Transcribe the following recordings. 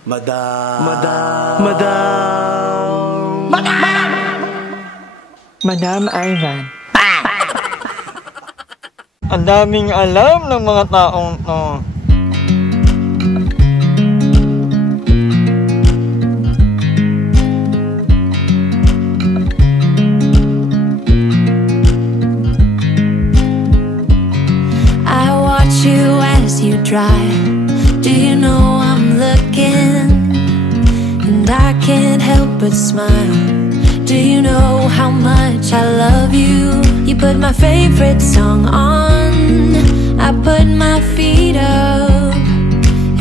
Madam Ivan. Ang daming alam ng mga taong to. I watch you as you drive. Do you know I'm looking? And I can't help but smile. Do you know how much I love you? You put my favorite song on, I put my feet up,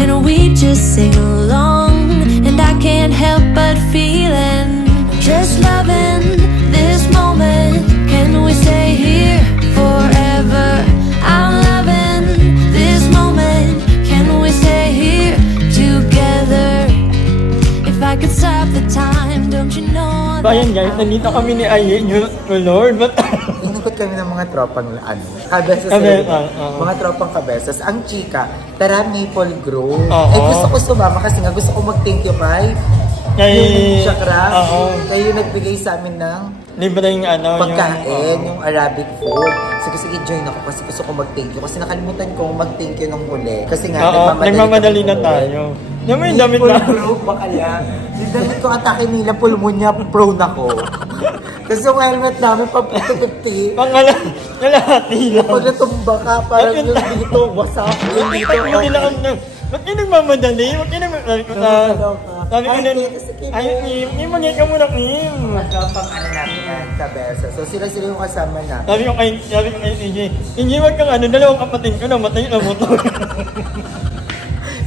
and we just sing along. And I can't help but feeling, just loving this moment. Can we stay here forever? I'm loving this moment. Can we stay here together? If I could stop the time, don't you know? So ayan guys, nandito kami ni Aye, oh Lord, but... Inukot kami ng mga tropang kabesas, mga tropang kabesas. Ang chika, tara Maple Grove. Gusto ko sumama kasi nga gusto ko mag-thank you yung chakra. Kayo nagbigay sa amin ng libreng pagkain, yung Arabic food. Sige, join ako kasi gusto ko mag-thank you. Kasi nakalimutan ko mag-thank you nung huli. Kasi nga, nagmamadali na tayo. Yung may damit na. Maple ba kaya? Yung damit ko atake nila, pulmonya, prone ako. Kasi yung helmet namin, pa-50-50. Pangalahati lang. Pag natumba ka, parang yung dito, wasak. Yung dito, ba't kayo nagmamadali? Ba't kayo nagmamadali? Sabi ko na, Kim, magay ka muna, Kim. Magkapang namin yan sa Besa. So sila yung kasama namin. Sabi ko kay CJ, wag kang dalawang kapatid ko na, matay na motor.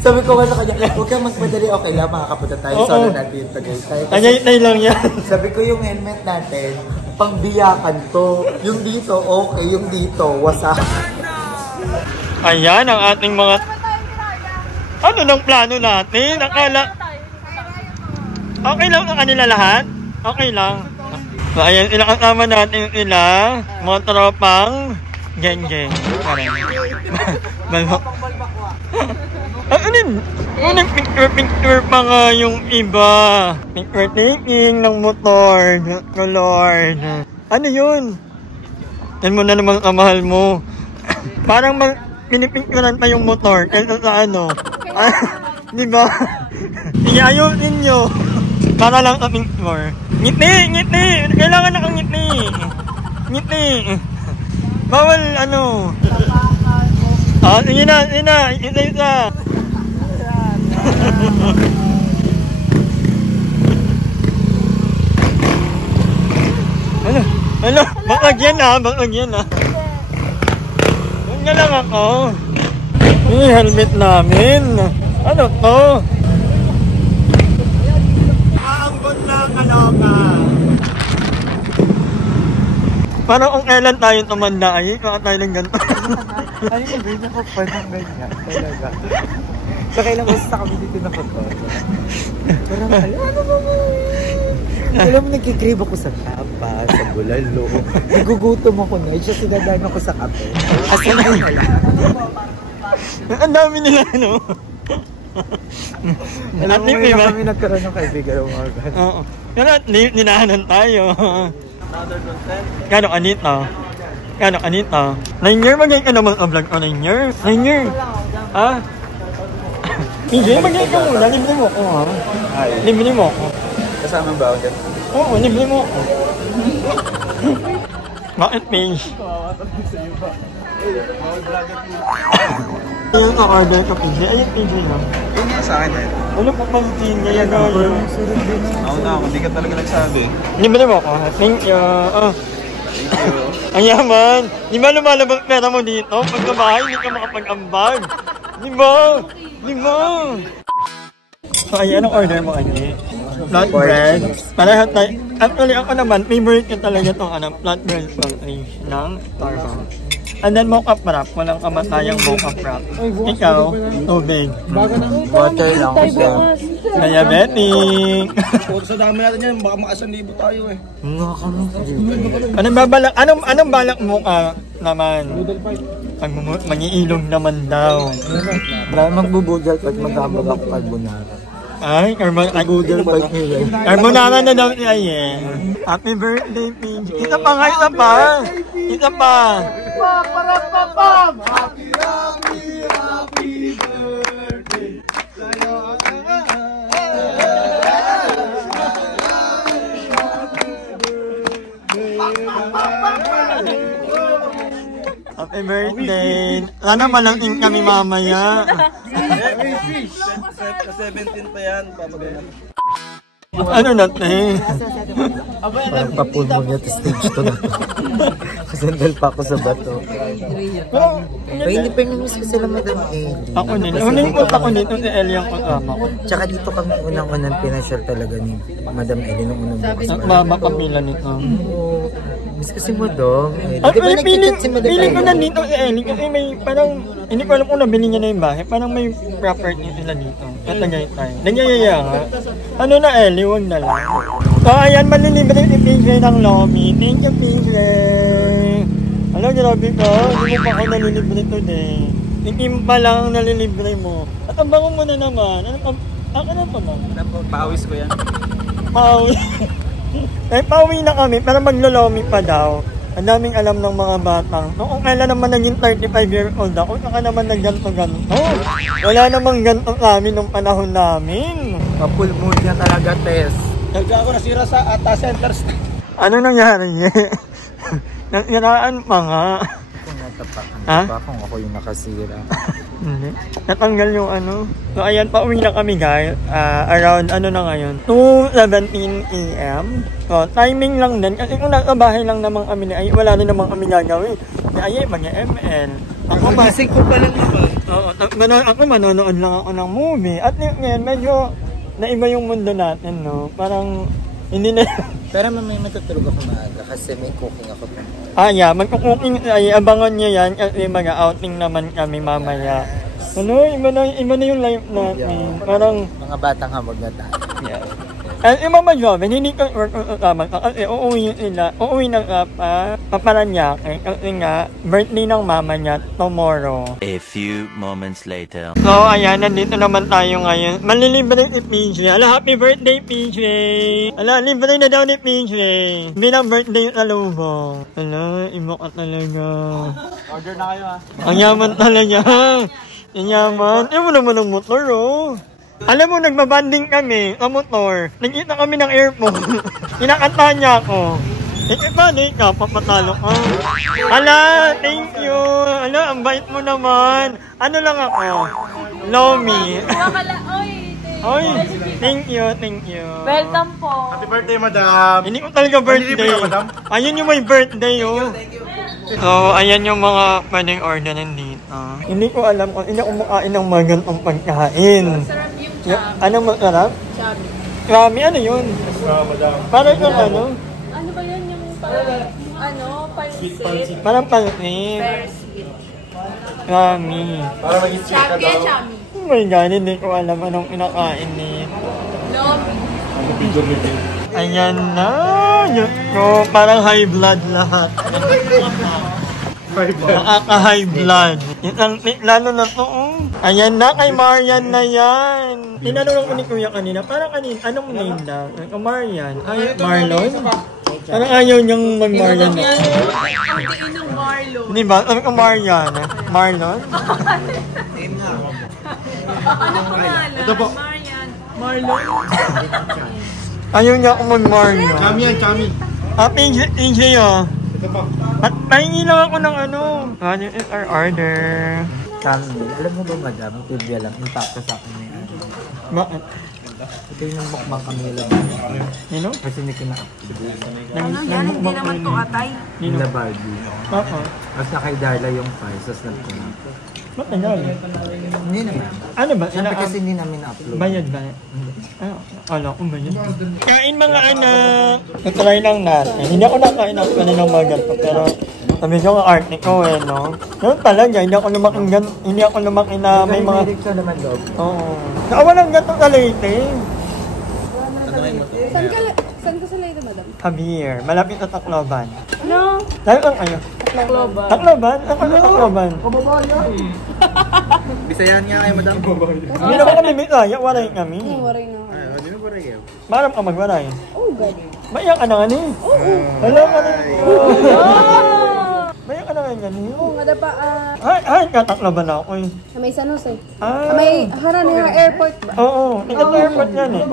Sabi ko nga sa kanya, huwag kang magmadali, okay lang, makakapunta tayo. Solo natin yung Tagaytay. Tagaytay lang yan. Sabi ko yung helmet natin, pangbiyakan to. Yung dito, okay. Yung dito, wasak. Ayan ang ating mga... Ano nang plano natin? Akala... Okay lang ang kanila lahat? Okay lang. So, ayan, ilakasama natin sila, mga tropang geng-geng. Nagpicture pa nga yung iba. Picture taking ng motor. No Lord. Ano yun? Yan mo na naman kamahal mo. Parang pinipicturean pa yung motor. Kaya sa ano. Diba? Sige, ayusin nyo. Para lang sa picture. Ngiti! Kailangan na kang ngiti. Ngiti. Bawal ano. Sige na. Isa. Ano? Bakag yan ha. Doon nga lang ako. Yung helmet namin. Ano to? Aambot lang kaloka. Parang kung kailan tayo tumanda ay, baka tayo lang ganito. Ano yung ganyan ko pa ng ganyan? Talaga. So kailan gusto kami dito na photo? Parang ano ba mo? Alam mo, nagkikrib ako sa tapa, sa bulalo. Nagugutom ako na. Siya sinadaan ako sa kape. As in, ang dami nila, no? Alam mo, na kami nagkaroon ng kaibigan ng mga gano'n. Oo. Pero ninahanan tayo. Kano kanito? 9 year, magay ka naman ang vlog ko, 9 year. 9 year. Ha? PJ, magay ka muna. Libre mo ko, ha? Libre mo ko. Kasama ba ako dyan? Oo, libre mo ko. Bakit, Paige? Ayun ang order ko, PJ. Ayun, PJ lang. Yung nga sa akin eh. Ano pa pang tingin? Ako na ako, hindi ka talaga nagsabi. Libre mo ko. Thank you. Ang yaman. Di ba lumalabang pera mo dito? Pag sa bahay, hindi ka makapag-ambag. Di ba? So, ayan ang order mo, Ani. Flatbread. Pareha tayo. Actually, ako naman, favorite ko talaga itong flatbread sandwich ng Starbucks. And then mocha wrap. Walang kamatayang mocha wrap. Ikaw, tubig. Water lang siya. Diabetic. Sa dami natin yan, baka maka-1,000 tayo eh. Anong balak mo naman? Mangiilong naman daw. Marami magbubudal at mag-ambag ako carbonara. Ay, Google Bike nila. carbonara na daw niya eh. Happy birthday, PJ. Isa pa nga, isa pa. Isa pa. Happy birthday sa'yo. Happy birthday. Sana malangin kami mamaya. Sa 17 pa yan, pamagana. Ano natin? Parang papulmon niya to stage 2 na to. Kasandal pa ako sa bato. Pero hindi pa namiss ko sila Madam Ellie. Ako din. Huling punta ko dito si Ellie ang kasama ko. Tsaka dito kami unang-unang pinasyal talaga ni Madam Ellie nung unang bukas. At mama pamila nito. Oo. Miss ko si Madam. At Di ba nag-chat si Madam feeling ko Ellie? nandito si Ellie kasi may parang, hindi ko alam kung nabili niya na yung bahay. Parang may property sila dito. At Tagaytay. Nagyayaya nga. Ano na Ellie, huwag na lang. So ayan, malilibre si PJ ng Lomi. Thank you PJ. Alam, grabe ka. Hindi mo pa ako nalilibre today. Ikim pa lang nalilibre mo. At ang bango mo na naman. Ano pa ba? Pawis ko yan. Pauwi. Eh, pauwi na kami, pero maglolomi pa daw. Ang daming alam ng mga batang. Noong kailan naman naging 35-year-old ako, saka naman nagganto-ganto. Wala namang ganto namin nung panahon namin. Papulmon niya talaga, Tess. Nagka ako nasira sa Ata Centers. Ano nangyari niya? Nasiraan pa nga. Kung natapakan Ha? pa kung ako yung nakasira. Hindi. Natanggal yung ano. So ayan, pauwi na kami guys. Around ano na ngayon? 2:17 AM. So timing lang din. Kasi kung nasa bahay lang naman kami ni Ay, wala rin naman kami gagawin. Ni Ay, mag-ML. Ako ba? Basic ko pa lang naman. Oo, ako manonood lang ako ng movie. At ngayon, medyo naiba yung mundo natin, no? Parang hindi na. Pero mamaya matutulog ako maaga kasi may cooking ako. Yeah, magkukuking ay abangan niyo yan kasi mga outing naman kami mamaya. Ano, iba na yung life natin. Parang, Mga batang hamog na tayo. yeah. At yung mga job, hindi ko work kasama kasi uuwi ng Paparanaque kasi nga, birthday ng mama niya tomorrow. A few moments later. So, ayan, nandito naman tayo ngayon. Malilibre si PJ. Ala, happy birthday, PJ! Ala, libre na daw ni PJ. Bilang birthday sa lubong. Ala, iba ka talaga. Order na kayo ha. Ang yaman talaga. Ang yaman. Ayaw mo naman ng motor, oh. Alam mo, nagbabanding kami sa motor. Nagkita kami ng airport. Kinakanta niya ako. Paano ikaw? Papatalo ka. Ala, thank you. Ala, ang bait mo naman. Ano lang ako? Lomi. Oy, thank you, thank you. Welcome po. Happy birthday, madam. Hindi ko talaga birthday. Ayun yung may birthday, oh. So, ayan yung mga pwedeng orderin dito. Hindi ko alam kung hindi ako makain ng mga ganitong pagkain. Sarap yung Ano masarap? chubby. Krami, ano yun? Madam. Parang yung ano? Ano ba yun yung parang, pansit? Parang pansit. Persit. Krami. Para maging chill ka Chubby, daw. chubby. Oh my God, hindi ko alam anong kinakain nito. Lomi. Ayan na. Diyos ko, parang high blood lahat. Nakaka-high blood. Lalo na to, oh. Ayan na, kay Marian na yan. Tinanong ko ni Kuya kanina, parang kanina, anong name daw? Marian? Ay, Marlon? Parang ayaw niyang mag-Marian na. Ang tiin ng Marlo. Di ba? Sabi ko Marian. Marlon? Ano pangalan? Ito po. Marian. Marlo. Ayaw niya ako mag-Marian. Chami yan, chami. PJ, oh. Ito po. At pahingi lang ako ng ano. Ano is our order? Kami, alam mo ba madam, trivia lang, impacto sa akin na yan. Bakit? Ito yung mukbang kami lang. Nino? Kasi hindi ko na-upload. Ano yan? Hindi naman to atay. Yung na Barbie. Bakit? Tapos nakay Darla yung fries, tapos nag-kuna. Ba't nangyari? Hindi naman. Ano ba? Siyempre kasi hindi namin na-upload. Bayad ba? Ala ko bayad. Kain mga anak! Natry lang natin. Hindi ako nakain ako kaninang mga ganito. Pero sabi ko ang arte ko eh, no? Ganun talaga, hindi ako lumaki na may mga... Hindi ka naman loob. Oo. Nakawalang ganito sa Leyte. Saan ka sa Leyte, madam? Javier, malapit sa Tacloban. No. Dahil lang kayo. Tacloban. Tacloban? Ako na Tacloban. Bisayan nga kayo, madam. Hindi naman kami Bisaya, waray kami. Waray na. Ay, di na ba rin yun? Maram ka magwaray. Oh, galing. Mayak ka na nga ni. Alam ka na. Mayak ka na nga ni. Oo, nga da pa, Ay, Tacloban ako eh. sa may San Jose. Ah. May, hara na yung airport ba? Oo, nag-airport yan eh.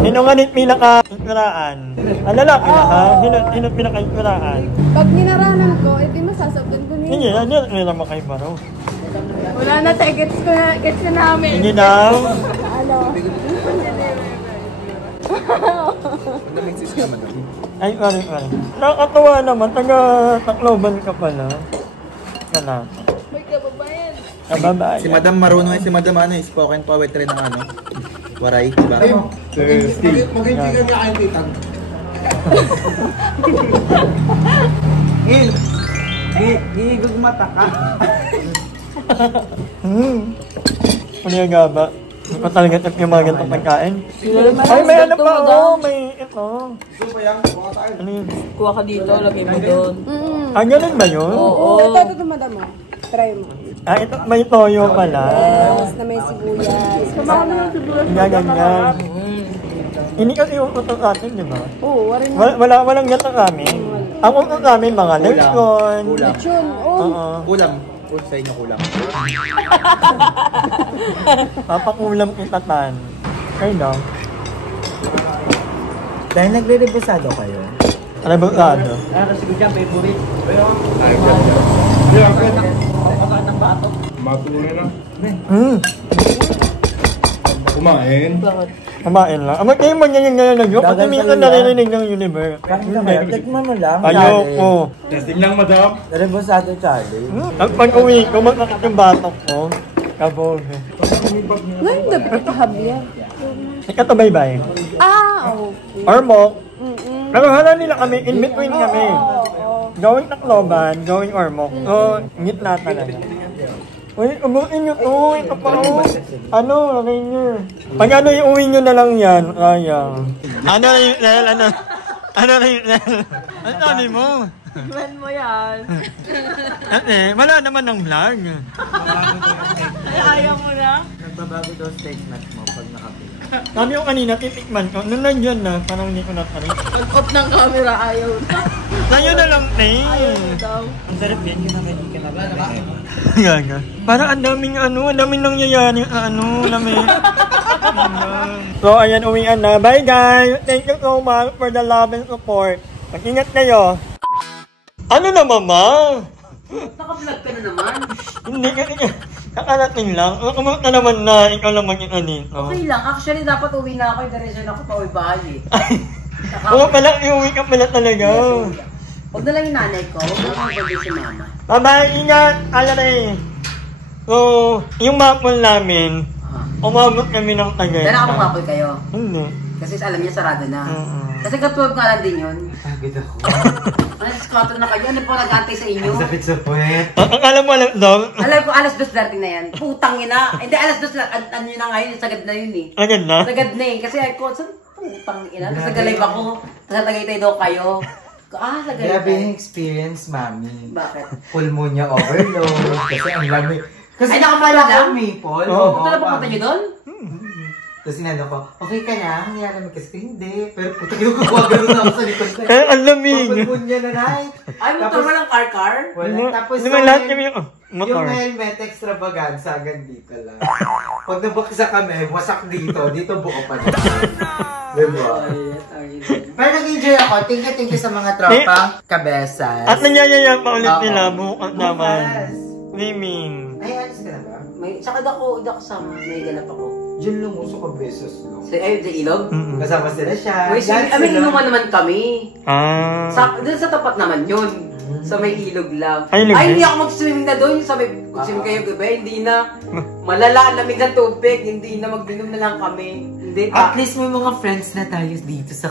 Hinunganit pinaka-inkuraan. Ang lalaki na ha? Hinunganit pinaka-inkuraan. Pag ninaranan ko, edi masasabdan ko Hindi, niya. hindi naman kayo baro. Wala na tayo, gets ko namin. Hindi daw. Ano? Namixis ka, madam. Ay, wari. Nakakatawa naman, taga-Tacloban ka pala. Kana. May kababayan. Kababay. Si madam marunong si madam spoken poetry ng waray, diba? Mag-hindi ka kain titang. Hihigog mata ka. Panyagaba. Hindi pa talaga tip yung mga ganitong pagkain. Ay, may ano pa, may ito. Ano yun? Kuha ka dito, lagay mo doon. Ah, ganun ba yun? Oo. Ito, madam mo. Try mo. Ah, ito, may toyo pala. Yes, na may sibuyas. Kumama yung sibuyas. Ganyan. Hindi kasi yung utot natin, di ba? Oo, warin na. Walang ganito namin. Ang utot namin, mga lechon. Kulang. Lechon, oo. Oo. Kulang. Sa inyo kulang. Papakulam kita tan. Kayo daw. Dahil nagre-rebusado kayo. Ano ba kado? Matunay na. Hmm. Kumain. Kumain lang. Amag kayo man yan ngayon nag-yok. Kasi minsan narinig ng universe. Tikman mo lang. Ayoko. Testing lang, madam. Rebusado, Charlie. Ang pag-uwi ko, magkakit yung batok ko. Kabose. Ngayon, dapat ikahabya. Ikatabaybay. Ah, okay. Ormoc. Pero hala nila kami, in between kami. Going Tacloban, going Ormoc. So, ngitna talaga. Uy, umuin nyo to. Ito pa o. Ano, lagay nyo. Pag ano, iuwi nyo na lang yan. Kaya. Ano na yung Nel? Ano na yung Nel? Ano sabi mo? Iwan mo yan. Ate, wala naman ng vlog. Ay, ayaw mo na. Nagbabago daw statement mo pag nakapila. Sabi ko kanina, titikman ko. Nung nandiyan na, parang hindi ko natarin. Pag-off ng camera, ayaw na. Sa'yo na lang, Nel. Ayaw daw. Ang sarap yan, kinakain ka na ba? Gaga. Parang ang daming nangyayari, namin. So, ayan, uwian na. Bye, guys! Thank you so much for the love and support. Mag-ingat kayo. Ano na, mama? Naka-vlog ka na naman. Hindi, kasi kakarating lang. Kamusta naman na ikaw lang mag-ina dito? Okay lang. Actually, dapat uwi na ako. Diretso na ako pa uwi bahay eh. Oo pala, iuwi ka pala talaga. Huwag na lang yung nanay ko. Huwag na lang yung si mama. Bye-bye, ingat! Alare! So, yung mapol namin, umabot kami ng Tagaytay. Dala ka mapapol kayo. Hindi. Kasi alam niya sarado na. Kasi katulog nga lang din yun. Pagod ako. Alas 4 na kayo. Ano po nag-antay sa inyo? Sakit sa puwet. Alam mo lang daw, Alam ko alas 2 darating na yan. Putang ina. Hindi alas 2 lang. Ano yun na ngayon? Sagad na yun eh. agad na. Sagad na eh. Kasi ako, saan putang ina? Tapos nag-live ako. Tapos natagaytay daw kayo. Sagad Grabe yung experience, mami. Bakit? Pulmonya overload. Kasi ang lamig. Kasi Ay, nakapala ka? maple. Oo. Punta na pumunta nyo doon? Tapos sinalo ko, okay ka na? Nilalamig kasi hindi. Pero puta kayo kagwagano na ako sa likod ko. Kaya ang lamig. Pulmonya na night. Ay, motor mo lang car? Wala. Tapos Naman lahat kami yung motor. yung helmet extravaganza hanggang dito lang. Pag nabaksa kami, wasak dito. Dito buo pa na. Diba? Pero nag-enjoy ako. Thank you sa mga tropang kabesas. At nangyayaya pa ulit Oo. nila bukas naman. Bukas. Swimming. Ay, alis ka na ba? Tsaka ako sa may ganap ako. Diyan lumusok ka beses lang. Sa ilog? Kasama sila siya. Uy, Dance inuman naman kami. Ah. Doon sa tapat naman yun. Sa may ilog lang. Ay, ilog Ay, hindi din? ako mag-swimming na doon. Sa may mag-swimming kayo gabi. Hindi na. Malala, lamig ng tubig. Hindi na, mag-inom na lang kami. Hindi At pa. least may mga friends na tayo dito sa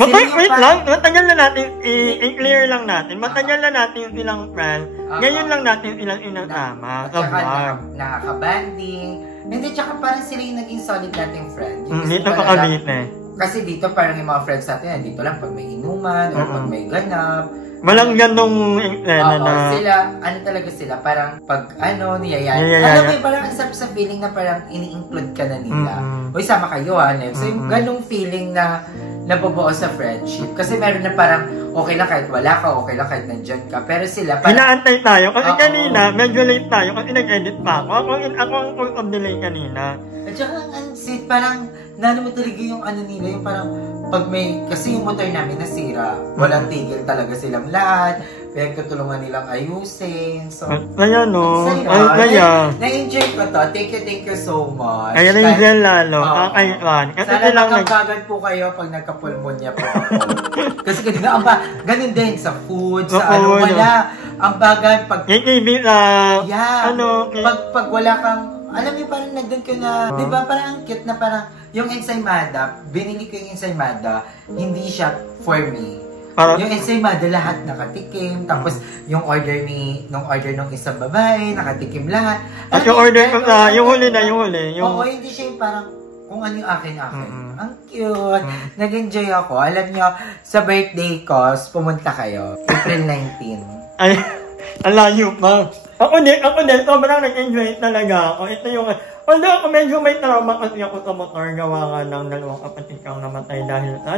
Wait lang, matagal na natin, i-clear lang natin. Matagal na natin yung ilang friend. Ngayon lang natin yung ilang inasama. At saka nakaka-banding. Hindi, tsaka parang sila yung naging solid nating friend. Yung Dito gusto pa talaga- Cavite. Kasi dito parang yung mga friends natin, dito lang pag may inuman or pag may ganap. Walang ganong eksena na... Sila, ano talaga sila, parang pag niyayaya. Alam mo, parang ang sarap sa feeling na parang ini-include ka na nila. Uy, sama kayo So yung ganong feeling na nabubuo sa friendship. Kasi meron na parang okay lang kahit wala ka, okay lang kahit nandyan ka. Pero sila parang... Inaantay tayo. Kasi kanina, medyo late tayo kasi nag-edit pa ako. Ako ang full of delay kanina. At saka parang nano mo talaga yung nila, yung parang pag may, kasi yung motor namin nasira, walang tigil talaga silang lahat, pinagtutulungan nilang ayusin, so... Kaya na-enjoy ko to, thank you so much. Kaya na-enjoy lalo, kakailan. Sana nakabagan po kayo pag nagka-pulmonya po ako. Kasi kanina, ganun din sa food, sa wala. Ang bagan pag... pag wala kang... Alam mo, parang nagdun ko na, di ba, parang ang cute na parang, yung ensaymada, binili ko yung ensaymada, hindi siya for me. Yung ensaymada, lahat nakatikim, tapos yung order nung isang babae, nakatikim lahat. At yung order ko yung huli. Oo, hindi siya yung parang, kung ano yung akin. Ang cute. Nag-enjoy ako. Alam nyo, sa birthday ko, pumunta kayo, April 19. Ay, alayo pa. Ako din, sobrang nag-enjoy talaga ako. Ito yung, although ako medyo may trauma kasi ako sa motor, gawa nga ng dalawang kapatid kang namatay dahil sa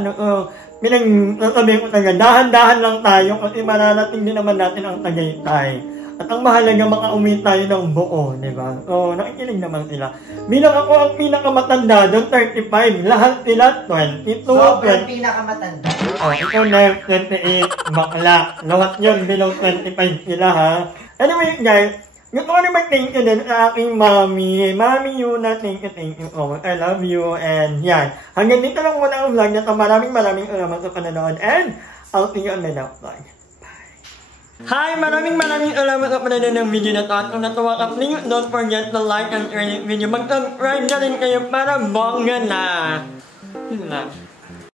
sabi ko talaga, dahan-dahan lang tayo kasi mararating din naman natin ang Tagaytay. At ang mahalaga maka-uwi tayo ng buo, di ba? So, nakikinig naman sila. Bilang ako ang pinakamatanda doon, 35. Lahat sila, 22. Sobrang pinakamatanda. Ito na, 28, bakla. Lahat yun, below 25 sila, ha? Anyway, guys, gusto ko naman thank you din sa aking mami. Mami Yuna, thank you. Oh, I love you. And yan, hanggang dito lang muna ang vlog na ito. Maraming salamat sa panonood. And I'll see you on the next vlog. Hi! Maraming salamat sa panonood ng video na ito. At kung natuwa ka, please don't forget to like and share this video. Mag-subscribe na rin kayo para bongga na. Yun lang.